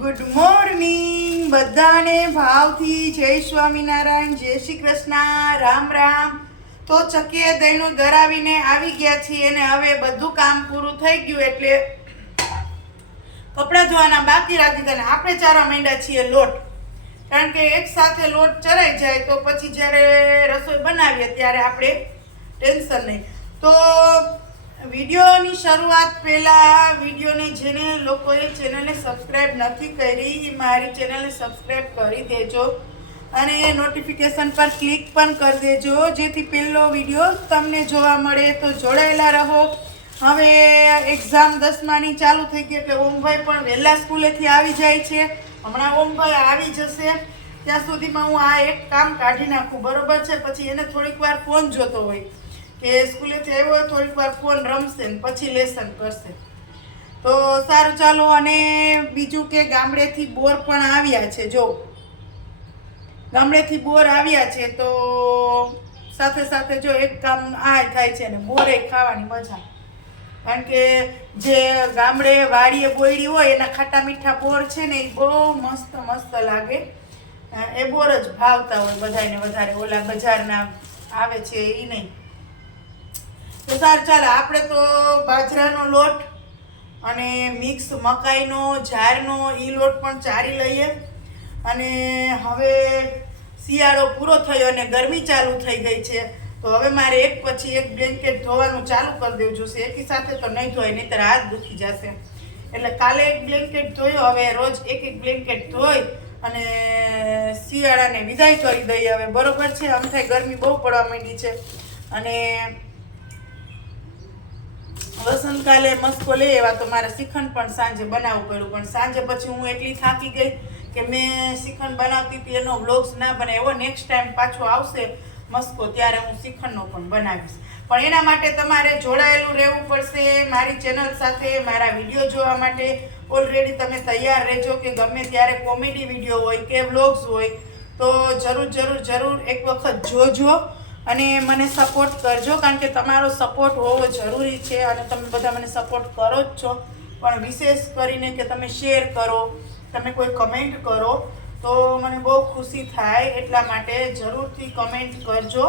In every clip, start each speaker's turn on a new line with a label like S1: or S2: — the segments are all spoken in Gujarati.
S1: ગુડ મોર્નિંગ બધાને ભાવથી જય સ્વામિનારાયણ, જય શ્રી કૃષ્ણ. રામ રામ. તો ચકીએ દહીનું ધરાવીને આવી ગયા છીએ અને હવે બધું કામ પૂરું થઈ ગયું એટલે કપડાં ધોવાના બાકી રાખી દીધા આપણે ચારવા માંડ્યા છીએ લોટ. કારણ કે એક સાથે લોટ ચરાઈ જાય તો પછી જ્યારે રસોઈ બનાવીએ ત્યારે આપણે ટેન્શન નહીં. તો વિડીયોની શરૂઆત પહેલાં વિડીયોને જેને લોકોએ ચેનલને સબસ્ક્રાઈબ નથી કરી એ મારી ચેનલને સબસ્ક્રાઈબ કરી દેજો અને નોટિફિકેશન પર ક્લિક પણ કરી દેજો. જેથી પહેલો વીડિયો તમને જોવા મળે. તો જોડાયેલા રહો. હવે એક્ઝામ દસમાની ચાલુ થઈ ગઈ એટલે ઓમભાઈ પણ વહેલા સ્કૂલેથી આવી જાય છે. હમણાં ઓમભાઈ આવી જશે. ત્યાં સુધીમાં હું આ એક કામ કાઢી નાખું. બરોબર છે? પછી એને થોડીક વાર ફોન જોતો હોય. કે સ્કૂલેથી આવ્યો થોડીક વાર ફોન રમશે ને પછી લેસન કરશે. તો સારું ચાલો અને બીજું કે ગામડેથી બોર પણ આવ્યા છે, જો. ગામડેથી બોર આવ્યા છે તો સાથે સાથે જો એક કામ આ થાય છે ને, બોરે ખાવાની મજા. કારણ કે જે ગામડે વાડીએ બોયડી હોય, એના ખાટા મીઠા બોર છે ને, એ બહુ મસ્ત મસ્ત લાગે. એ બોર જ ભાવતા હોય બધાને વધારે. ઓલા બજારના આવે છે, એ નહીં. તો સારું, ચાલો, આપણે તો બાજરાનો લોટ અને મિક્સ મકાઈનો જારનો એ લોટ પણ ચારી લઈએ. અને હવે શિયાળો પૂરો થયો અને ગરમી ચાલુ થઈ ગઈ છે, તો હવે મારે એક પછી એક બ્લેન્કેટ ધોવાનું ચાલુ કરી દેવું જોશે. એકી સાથે તો નહીં ધોય નહીંતર હાથ દુખી જશે. એટલે કાલે એક બ્લેન્કેટ ધોયો, હવે રોજ એક એક બ્લેન્કેટ ધોઈ અને શિયાળાને વિદાય કરી દઈએ. હવે બરોબર છે, આમ થાય ગરમી બહુ પડવા માંડી છે. અને વસંતકાલે મસ્કો લઈ એવા તો મારે શ્રીખંડ પણ સાંજે બનાવવું પડ્યું. પણ સાંજે પછી હું એટલી થાકી ગઈ કે મેં શ્રીખંડ બનાવતી હતી, એનો વ્લોગ્સ ના બને. એવો નેક્સ્ટ ટાઈમ પાછો આવશે મસ્કો, ત્યારે હું શ્રીખંડનો પણ બનાવીશ. પણ એના માટે તમારે જોડાયેલું રહેવું પડશે મારી ચેનલ સાથે, મારા વીડિયો જોવા માટે. ઓલરેડી તમે તૈયાર રહેજો કે ગમે ત્યારે કોમેડી વીડિયો હોય કે વ્લોગ્સ હોય, તો જરૂર જરૂર જરૂર એક વખત જોજો. અને મને સપોર્ટ કરજો, કારણ કે તમારો સપોર્ટ હોવો જરૂરી છે અને તમે બધા મને સપોર્ટ કરો જ છો. પણ વિશેષ કરીને કે તમે શેર કરો, તમે કોઈ કમેન્ટ કરો, તો મને બહુ ખુશી થાય એટલા માટે જરૂરથી કમેન્ટ કરજો.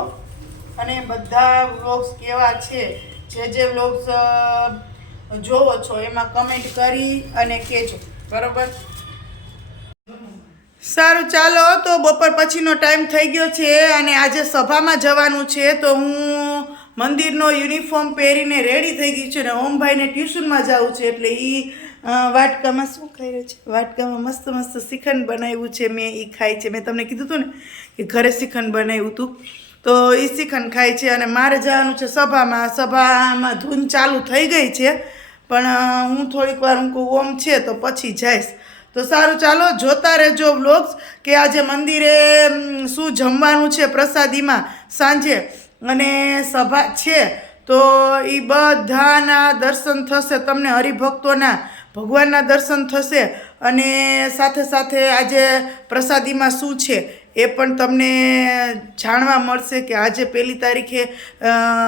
S1: અને બધા વ્લોગ્સ કેવા છે, જે જે વ્લોગ્સ જોવો છો એમાં કમેન્ટ કરી અને કહેજો બરોબર? સારું, ચાલો, તો બપોર પછીનો ટાઈમ થઈ ગયો છે અને આજે સભામાં જવાનું છે, તો હું મંદિરનો યુનિફોર્મ પહેરીને રેડી થઈ ગઈ છું ને ઓમભાઈને ટ્યુશનમાં જવું છે, એટલે એ વાટકામાં શું ખાઈ રહ્યો છે? વાટકામાં મસ્ત મસ્ત શ્રીખંડ બનાવ્યું છે, મેં એ ખાય છે. મેં તમને કીધું હતું ને કે ઘરે શ્રીખંડ બનાવ્યું હતું તો એ શ્રીખંડ ખાય છે અને મારે જવાનું છે સભામાં. સભામાં ધૂન ચાલુ થઈ ગઈ છે, પણ હું થોડીક વાર હું કહું ઓમ છે, તો પછી જઈશ. તો સારું, ચાલો જોતા રહેજો વ્લોગ્સ કે આજે મંદિરે શું જમવાનું છે પ્રસાદીમાં? સાંજે. અને સભા છે. તો એ બધાના દર્શન થશે, તમને હરિભક્તોના, ભગવાનના દર્શન થશે. અને સાથે સાથે આજે પ્રસાદીમાં શું છે એ પણ તમને જાણવા મળશે કે આજે પહેલી તારીખે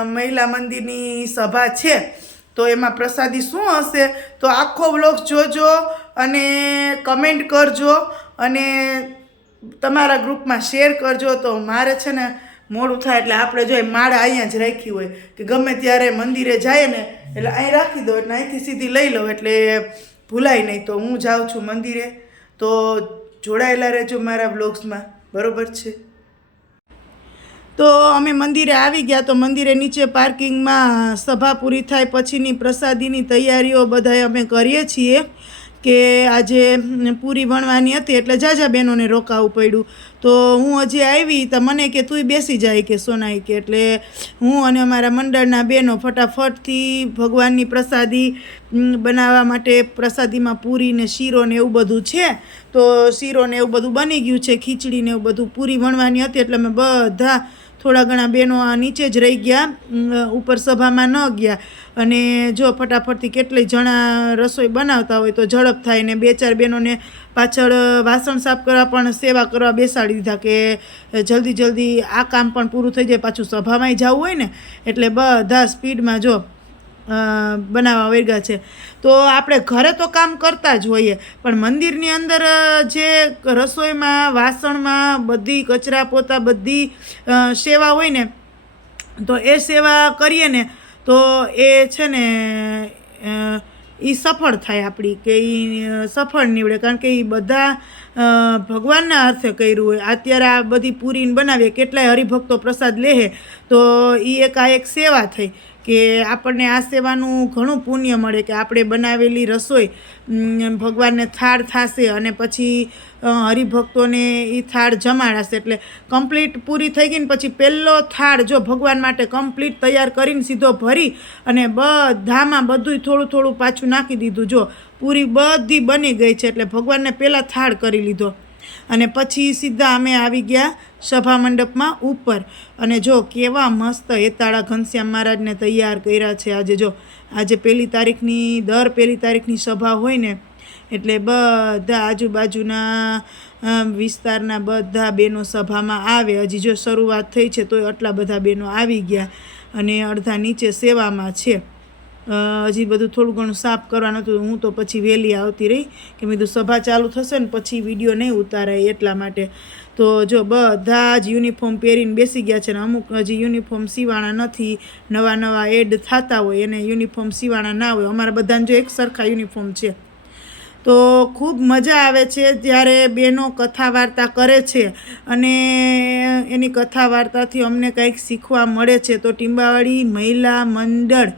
S1: મહિલા મંદિરની સભા છે. તો એમાં પ્રસાદી શું હશે? તો આખો વ્લોગ જોજો. અને કમેન્ટ કરજો અને તમારા ગ્રુપમાં શેર કરજો તો મારે છે ને મોડું થાય એટલે આપણે જો માળા અહીંયા જ રાખી હોય કે ગમે ત્યારે મંદિરે જાય ને એટલે અહીં રાખી દો એટલે અહીંથી સીધી લઈ લો એટલે ભૂલાય નહીં. તો હું જાઉં છું મંદિરે. તો જોડાયેલા રહેજો મારા બ્લોગ્સમાં બરોબર છે? તો અમે મંદિરે આવી ગયા તો મંદિરે નીચે પાર્કિંગમાં સભા પૂરી થાય પછીની પ્રસાદીની તૈયારીઓ બધાય અમે કરીએ છીએ. કે આજે પૂરી વણવાની હતી એટલે જાજા બહેનોને રોકાવું પડ્યું. તો હું હજી આવી તો મને કે તુંય બેસી જાય કે સોનાઈ કે એટલે હું અને અમારા મંડળના બહેનો ફટાફટથી ભગવાનની પ્રસાદી બનાવવા માટે પ્રસાદીમાં પૂરી ને શીરો ને એવું બધું છે. તો શીરો ને એવું બધું બની ગયું છે, ખીચડી ને એવું બધું પૂરી વણવાની હતી એટલે અમે બધા થોડા ઘણા બહેનો આ નીચે જ રહી ગયા ઉપર સભામાં ન ગયા. અને જો ફટાફટથી કેટલી જણા રસોઈ બનાવતા હોય તો ઝડપ થાય ને બે ચાર બહેનોને પાછળ વાસણ સાફ કરવા પણ સેવા કરવા બેસાડી દીધા કે જલ્દી જલ્દી આ કામ પણ પૂરું થઈ જાય, પાછું સભામાંય જવું હોય ને, એટલે બધા સ્પીડમાં જો બનાવવા વર્ગા છે. તો આપણે ઘરે તો કામ કરતા જ હોઈએ, પણ મંદિરની અંદર જે રસોઈમાં, વાસણમાં બધી કચરા પોતા બધી સેવા હોય ને, તો એ સેવા કરીએ ને, તો એ છે ને એ સફળ થાય આપણી, કે એ સફળ નીવડે. કારણ કે એ બધા ભગવાનના અર્થે કર્યું હોય, અત્યારે આ બધી પૂરીને બનાવીએ, કેટલાય હરિભક્તો પ્રસાદ લેહે તો એ એક આ એક સેવા થઈ કે આપણને આ સેવાનું ઘણું પુણ્ય મળે કે આપણે બનાવેલી રસોઈ ભગવાનને થાળ થાશે અને પછી હરિભક્તોને એ થાળ જમાડાશે એટલે કમ્પ્લીટ પૂરી થઈ ગઈ ને પછી પહેલો થાળ જો ભગવાન માટે કમ્પ્લીટ તૈયાર કરીને સીધો ભરી અને બધામાં બધુંય થોડું થોડું પાછું નાખી દીધું. જો, પૂરી બધી બની ગઈ છે એટલે ભગવાનને પહેલાં થાળ કરી લીધો. અને પછી સીધા અમે આવી ગયા સભા મંડપમાં ઉપર. અને જો, કેવા મસ્ત હેતાળા ઘનશ્યામ મહારાજને તૈયાર કર્યા છે. આજે જો, આજે પહેલી તારીખની, દર પહેલી તારીખની સભા હોય ને એટલે બધા આજુબાજુના વિસ્તારના બધા બહેનો સભામાં આવે. હજી જો શરૂઆત થઈ છે, તોય આટલા બધા બહેનો આવી ગયા અને અડધા નીચે સેવામાં છે. હજી બધું થોડું ઘણું સાફ કરવાનું હતું, હું તો પછી વહેલી આવતી રહી કે મેં સભા ચાલુ થશે ને પછી વીડિયો નહીં ઉતારાય એટલા માટે. તો જો બધા જ યુનિફોર્મ પહેરીને બેસી ગયા છે ને અમુક હજી યુનિફોર્મ સીવાણા નથી, નવા નવા એડ થતા હોય, એને યુનિફોર્મ સીવાણા ના હોય. અમારા બધાને જો એક સરખા યુનિફોર્મ છે. તો ખૂબ મજા આવે છે જ્યારે બહેનો કથા વાર્તા કરે છે અને એની કથા વાર્તાથી અમને કંઈક શીખવા મળે છે. તો ટીંબાવાળી મહિલા મંડળ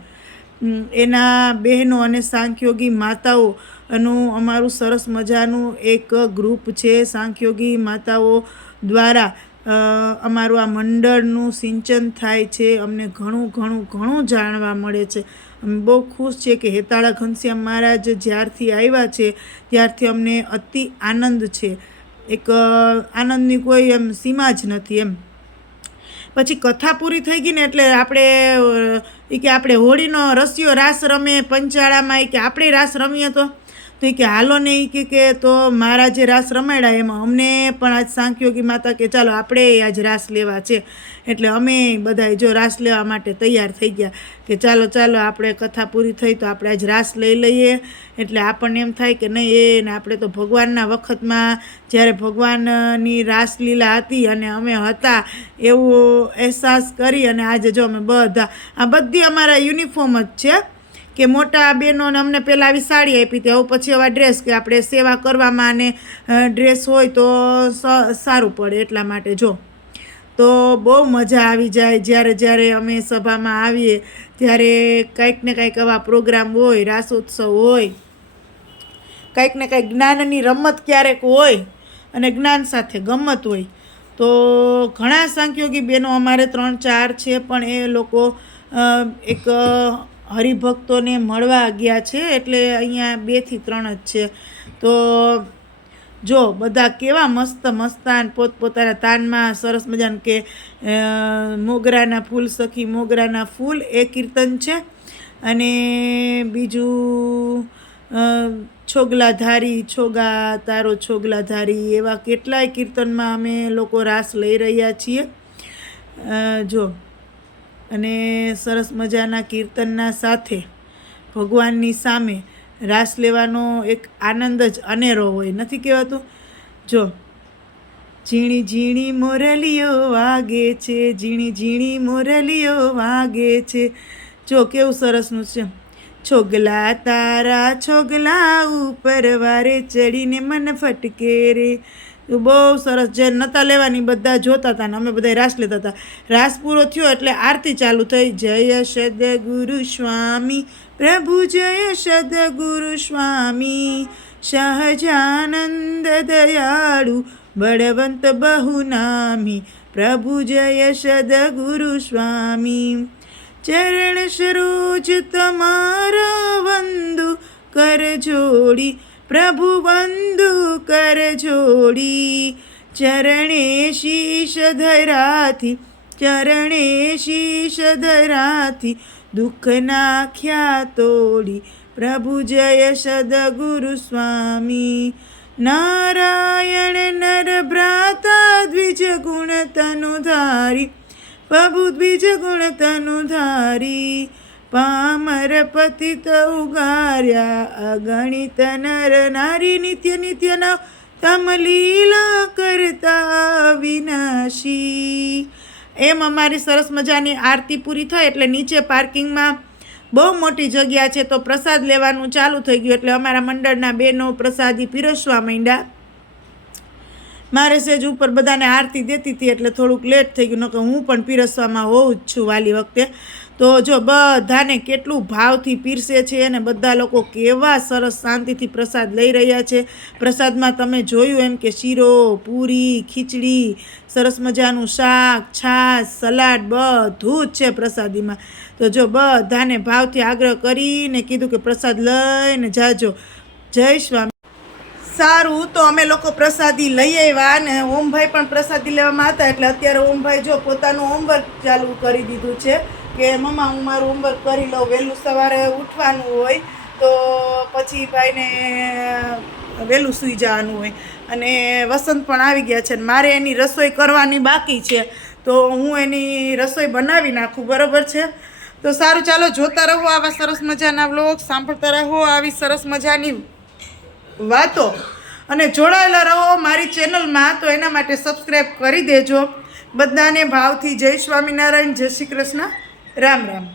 S1: એના બહેનો અને સાંખ્યોગી માતાઓ નું અમારું સરસ મજાનું એક ગ્રુપ છે. સાંખ્યોગી માતાઓ દ્વારા અમારું આ મંડળનું સિંચન થાય છે, અમને ઘણું ઘણું ઘણું જાણવા મળે છે. અમે બહુ ખુશ છીએ કે હેતાળા ઘનશ્યામ મહારાજ જ્યારથી આવ્યા છે, ત્યારથી અમને અતિ આનંદ છે. એક આનંદની કોઈ એમ સીમા જ નથી એમ. પછી કથા પૂરી થઈ ગઈ ને એટલે આપણે એ કે આપણે હોળીનો રસિયો રાસ રમે પંચાળામાં એ કે આપણે રાસ રમીએ તો? તો એ કે, હાલો ને, ઈ કે તો મારા જે રાસ રમાડ્યા એમાં અમને પણ આજ સાંખ્યોગી માતા કે, ચાલો, આપણે આજ રાસ લેવા છે. એટલે અમે બધાય જો રાસ લેવા માટે તૈયાર થઈ ગયા કે, ચાલો ચાલો, આપણે કથા પૂરી થઈ તો આપણે આજ રાસ લઈ લઈએ. એટલે આપણને એમ થાય કે, નહીં, એ ને આપણે તો ભગવાનના વખતમાં જ્યારે ભગવાનની રાસલીલા હતી અને અમે હતા, એવો અહેસાસ કરી અને આજે જો અમે બધા, આ બધી અમારા યુનિફોર્મ જ છે કે મોટા બહેનોને અમને પહેલાં આવી સાડી આપી હતી. હવે પછી એવા ડ્રેસ કે આપણે સેવા કરવામાં અને ડ્રેસ હોય તો સારું પડે એટલા માટે જો. તો બહુ મજા આવી જાય જ્યારે જ્યારે અમે સભામાં આવીએ, ત્યારે કંઈક ને કંઈક આવા પ્રોગ્રામ હોય, રાસોત્સવ હોય, કંઈક ને કંઈક જ્ઞાનની રમત ક્યારેક હોય અને જ્ઞાન સાથે ગમત હોય. તો ઘણા સાંખ્યોગી બહેનો અમારે ત્રણ ચાર છે પણ એ લોકો એક હરિભક્તોને મળવા ગયા છે એટલે અહીંયા બેથી ત્રણ જ છે. તો જો બધા કેવા મસ્ત મસ્તાન પોતપોતાના તાનમાં સરસ મજાનું કે મોગરાના ફૂલ સખી મોગરાના ફૂલ, એ કીર્તન છે. અને બીજું છોગલાધારી, છોગા તારો છોગલાધારી, એવા કેટલાય કીર્તનમાં અમે લોકો રાસ લઈ રહ્યા છીએ. જો અને સરસ મજાના કીર્તનના સાથે ભગવાનની સામે રાસ લેવાનો એક આનંદ જ અનેરો હોય. નથી કહેવાતું? જો, ઝીણી ઝીણી મોરલીઓ વાગે છે, ઝીણી ઝીણી મોરલીઓ વાગે છે. જો, કેવું સરસનું છે. છોગલા તારા છોગલા ઉપર વારે ચડીને મન ફટકે રે તો બહુ સરસ. જે નહોતા લેવાની, બધા જોતા હતા ને અમે બધા રાસ લેતા હતા રાસ પૂરો થયો એટલે આરતી ચાલુ થઈ. જય સદગુરુ સ્વામી. પ્રભુ જય સદગુરુ સ્વામી. સહજાનંદ દયાળુ બળવંત બહુનામી. પ્રભુ જય સદગુરુ સ્વામી. ચરણ સરોજ તમારા વંદુ કર જોડી. પ્રભુ બંધુ કર જોડી. ચરણે શીશ ધરાથી, ચરણે શીશ ધરાથી દુઃખ નાખ્યા તોડી. પ્રભુ જય સદગુરુ સ્વામી. નારાયણ નર ભ્રાતા દ્વિજ ગુણ તનુ ધારી પ્રભુ દ્વિજ ગુણ તનુ ધારી પામર પતિત ઉગાર્યા અગણિત નર નારી નિત્ય નિત્ય નવ તમ લીલા કરતા વિનાશી. એમ અમારી સરસ મજાની આરતી પૂરી થાય એટલે નીચે પાર્કિંગમાં બહુ મોટી જગ્યા છે તો પ્રસાદ લેવાનું ચાલુ થઈ ગયું એટલે અમારા મંડળના બહેનો પ્રસાદી પીરસવા માંડ્યા. મારે સેજ ઉપર બધાને આરતી દેતી હતી એટલે થોડુંક લેટ થઈ ગયું. નકર હું પણ પીરસવામાં હોઉં જ છું વાલી વખતે. તો જો બધાને કેટલું ભાવથી પીરસે છે અને બધા લોકો કેવા સરસ શાંતિથી પ્રસાદ લઈ રહ્યા છે. પ્રસાદમાં તમે જોયું એમ કે શીરો, પૂરી, ખીચડી, સરસ મજાનું શાક, છાશ, સલાડ બધું જ છે પ્રસાદીમાં. તો જો બધાને ભાવથી આગ્રહ કરીને કીધું કે પ્રસાદ લઈને જાજો. જય સ્વામી. સારું, તો અમે લોકો પ્રસાદી લઈ આવ્યા અને ઓમભાઈ પણ પ્રસાદી લેવામાં હતા. એટલે અત્યારે ઓમભાઈ જો પોતાનું હોમવર્ક ચાલુ કરી દીધું છે કે, મમ્મા, હું મારું હોમવર્ક કરી લઉં, વહેલું સવારે ઉઠવાનું હોય, તો પછી ભાઈને વહેલું સૂઈ જવાનું હોય. અને વસંત પણ આવી ગયા છે મારે એની રસોઈ કરવાની બાકી છે. તો હું એની રસોઈ બનાવી નાખું, બરાબર છે? તો સારું, ચાલો જોતા રહો આવા સરસ મજાના વ્લોગ, સાંભળતા રહો આવી સરસ મજાની વાતો. અને જોડાયેલા રહો મારી ચેનલમાં, તો એના માટે સબસ્ક્રાઈબ કરી દેજો. બધાને ભાવથી જય સ્વામિનારાયણ, જય શ્રી કૃષ્ણ. રામ રામ.